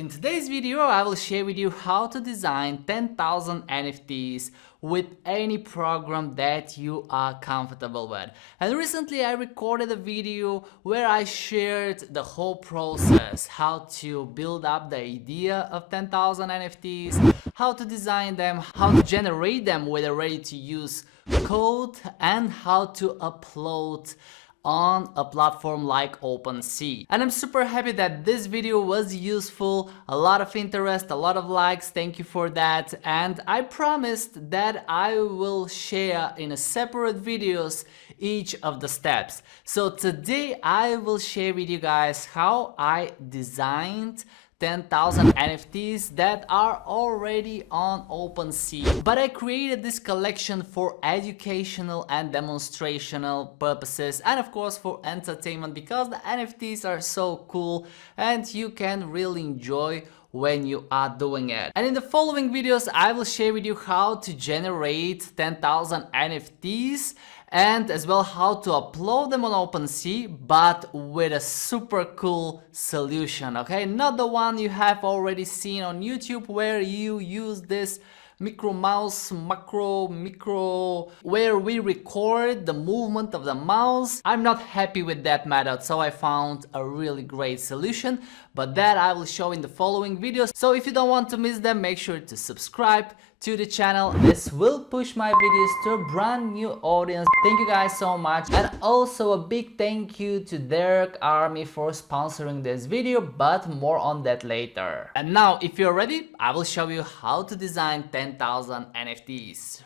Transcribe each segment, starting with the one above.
In today's video, I will share with you how to design 10,000 NFTs with any program that you are comfortable with. And recently I recorded a video where I shared the whole process, how to build up the idea of 10,000 NFTs, how to design them, how to generate them with a ready-to-use code, and how to upload on a platform like Opensea. And I'm super happy that this video was useful, a lot of interest, a lot of likes, thank you for that. And I promised that I will share in a separate videos each of the steps. So today I will share with you guys how I designed 10,000 NFTs that are already on Opensea. But I created this collection for educational and demonstrational purposes, and of course for entertainment, because the NFTs are so cool and you can really enjoy when you are doing it. And in the following videos I will share with you how to generate 10,000 NFTs and as well how to upload them on Opensea, but with a super cool solution, okay? Not the one you have already seen on YouTube where you use this micro, where we record the movement of the mouse. I'm not happy with that method, so I found a really great solution, but that I will show in the following videos. So if you don't want to miss them, make sure to subscribe to the channel. This will push my videos to a brand new audience. Thank you guys so much, and also a big thank you to Derk Army for sponsoring this video, but more on that later. And now if you're ready, I will show you how to design 10,000 NFTs.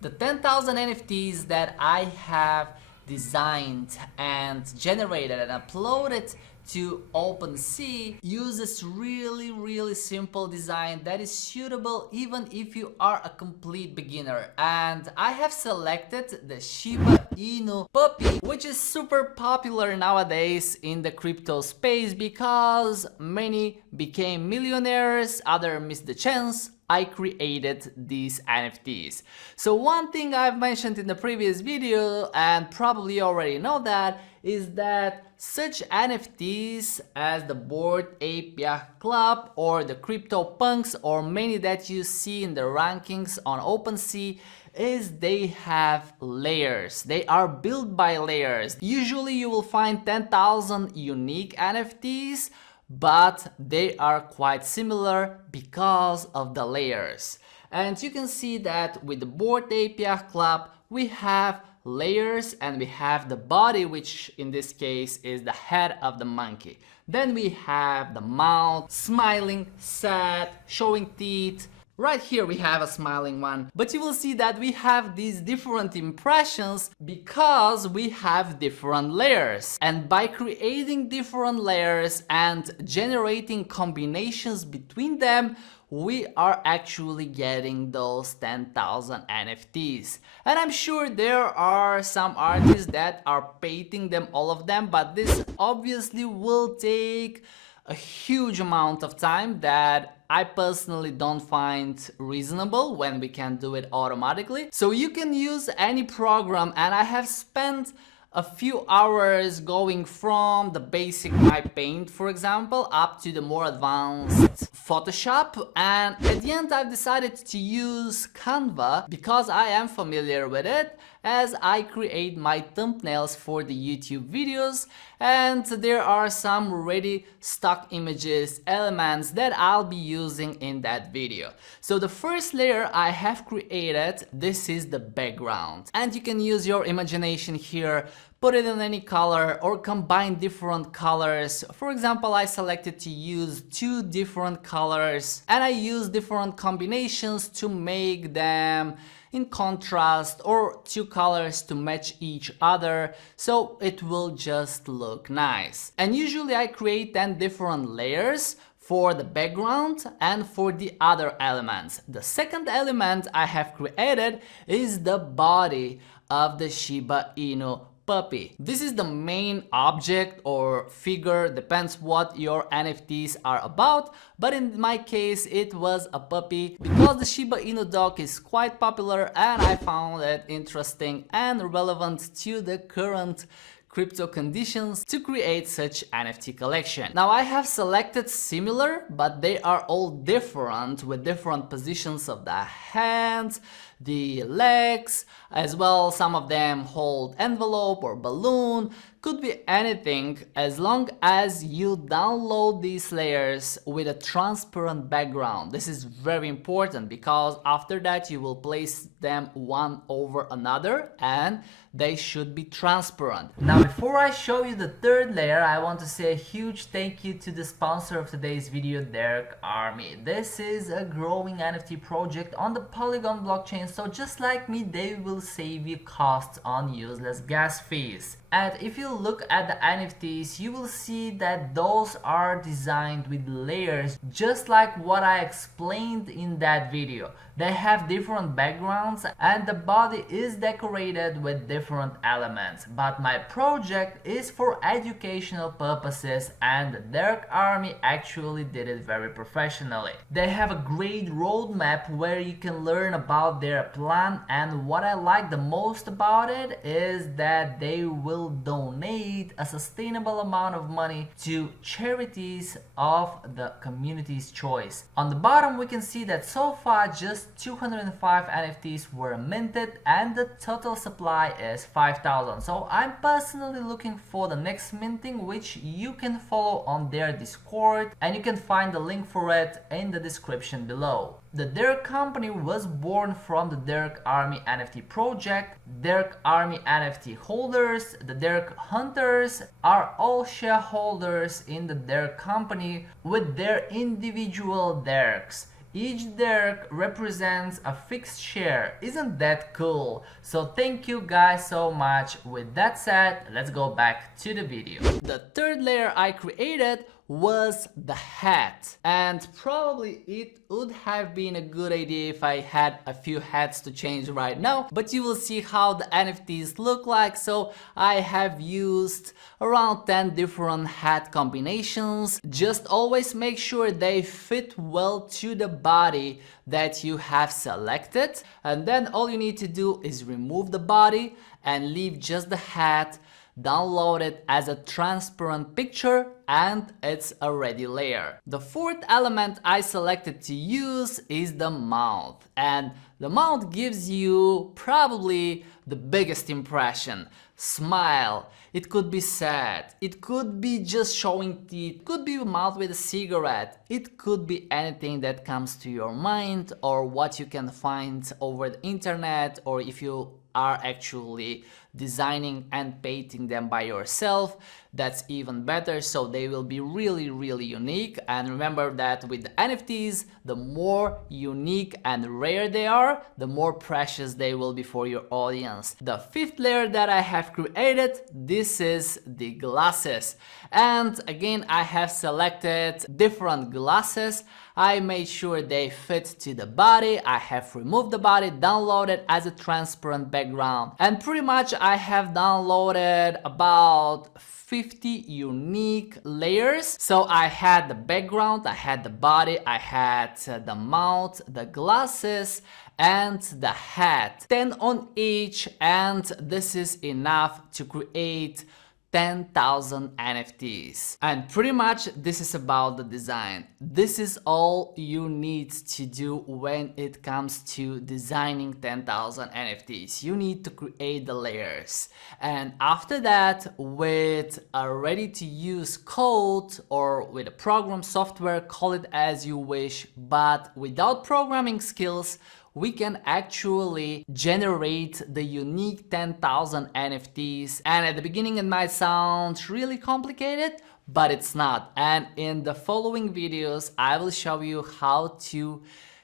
The 10,000 NFTs that I have designed and generated and uploaded to Opensea uses really simple design that is suitable even if you are a complete beginner. And I have selected the Shiba Inu puppy, which is super popular nowadays in the crypto space because many became millionaires, others missed the chance. I created these NFTs. So one thing I've mentioned in the previous video, and probably you already know that, is that such NFTs as the Bored Ape Yacht Club or the Crypto Punks or many that you see in the rankings on Opensea is they have layers. They are built by layers. Usually you will find 10,000 unique NFTs, but they are quite similar because of the layers. And you can see that with the Bored Ape Yacht Club we have layers, and we have the body, which in this case is the head of the monkey. Then we have the mouth, smiling, sad, showing teeth. Right here we have a smiling one, but you will see that we have these different impressions because we have different layers. And by creating different layers and generating combinations between them, we are actually getting those 10,000 NFTs. And I'm sure there are some artists that are painting them, all of them, but this obviously will take a huge amount of time that I personally don't find reasonable when we can do it automatically. So you can use any program, and I have spent a few hours going from the basic My Paint, for example, up to the more advanced Photoshop, and at the end I've decided to use Canva because I am familiar with it, as I create my thumbnails for the YouTube videos, and there are some ready stock images, elements that I'll be using in that video. So the first layer I have created, this is the background, and you can use your imagination here. Put it in any color or combine different colors. For example, I selected to use 2 different colors, and I use different combinations to make them in contrast, or 2 colors to match each other, so it will just look nice. And usually I create 10 different layers for the background and for the other elements. The second element I have created is the body of the Shiba Inu puppy. This is the main object or figure, depends what your NFTs are about, but in my case it was a puppy because the Shiba Inu dog is quite popular and I found it interesting and relevant to the current crypto conditions to create such NFT collection. Now I have selected similar, but they are all different with different positions of the hands, the legs, as well some of them hold envelope or balloon, could be anything as long as you download these layers with a transparent background. This is very important because after that you will place them one over another and they should be transparent. Now before I show you the third layer, I want to say a huge thank you to the sponsor of today's video, Derk Army. This is a growing NFT project on the Polygon blockchain, so just like me, they will save you costs on useless gas fees. And if you look at the NFTs, you will see that those are designed with layers, just like what I explained in that video. They have different backgrounds and the body is decorated with different elements. But my project is for educational purposes and the Derk Army actually did it very professionally. They have a great roadmap where you can learn about their plan, and what I like the most about it is that they will donate a sustainable amount of money to charities of the community's choice. On the bottom we can see that so far just 205 NFTs were minted and the total supply is 5,000. So I'm personally looking for the next minting, which you can follow on their Discord, and you can find the link for it in the description below. The Derk company was born from the Derk Army NFT project. Derk Army NFT holders, the Derk hunters, are all shareholders in the Derk company with their individual Derks. Each Derk represents a fixed share. Isn't that cool? So thank you guys so much. With that said, let's go back to the video. The third layer I created was the hat, and probably it would have been a good idea if I had a few hats to change right now, but you will see how the NFTs look like. So I have used around 10 different hat combinations. Just always make sure they fit well to the body that you have selected, and then all you need to do is remove the body and leave just the hat. Download it as a transparent picture and it's a ready layer. The fourth element I selected to use is the mouth, and the mouth gives you probably the biggest impression. Smile. It could be sad, it could be just showing teeth, it could be a mouth with a cigarette, it could be anything that comes to your mind or what you can find over the internet, or if you are actually designing and painting them by yourself, that's even better. So they will be really unique. And remember that with the NFTs, the more unique and rare they are, the more precious they will be for your audience. The fifth layer that I have created, this is the glasses, and again I have selected different glasses. I made sure they fit to the body. I have removed the body, downloaded as a transparent background, and pretty much I have downloaded about 50 unique layers. So I had the background, I had the body, I had the mouth, the glasses and the hat, 10 on each, and this is enough to create 10,000 NFTs. And pretty much this is about the design. This is all you need to do when it comes to designing 10,000 NFTs. You need to create the layers, and after that, with a ready to use code or with a program software, call it as you wish, but without programming skills, we can actually generate the unique 10,000 NFTs. And at the beginning it might sound really complicated, but it's not. And in the following videos I will show you how to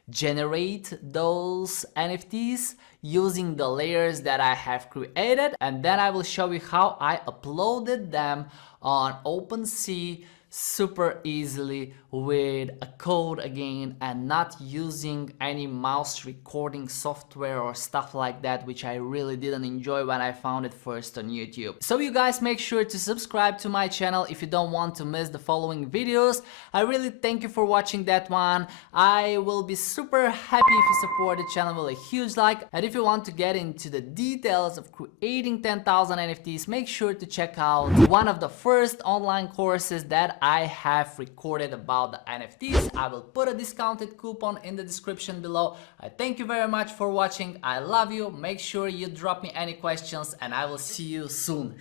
generate those NFTs using the layers that I have created, and then I will show you how I uploaded them on Opensea super easily with a code again and not using any mouse recording software or stuff like that, which I really didn't enjoy when I found it first on YouTube. So you guys make sure to subscribe to my channel if you don't want to miss the following videos. I really thank you for watching that one. I will be super happy if you support the channel with a huge like, and if you want to get into the details of creating 10,000 NFTs, make sure to check out one of the first online courses that I have recorded about the NFTs. I will put a discounted coupon in the description below. I thank you very much for watching. I love you. Make sure you drop me any questions and I will see you soon.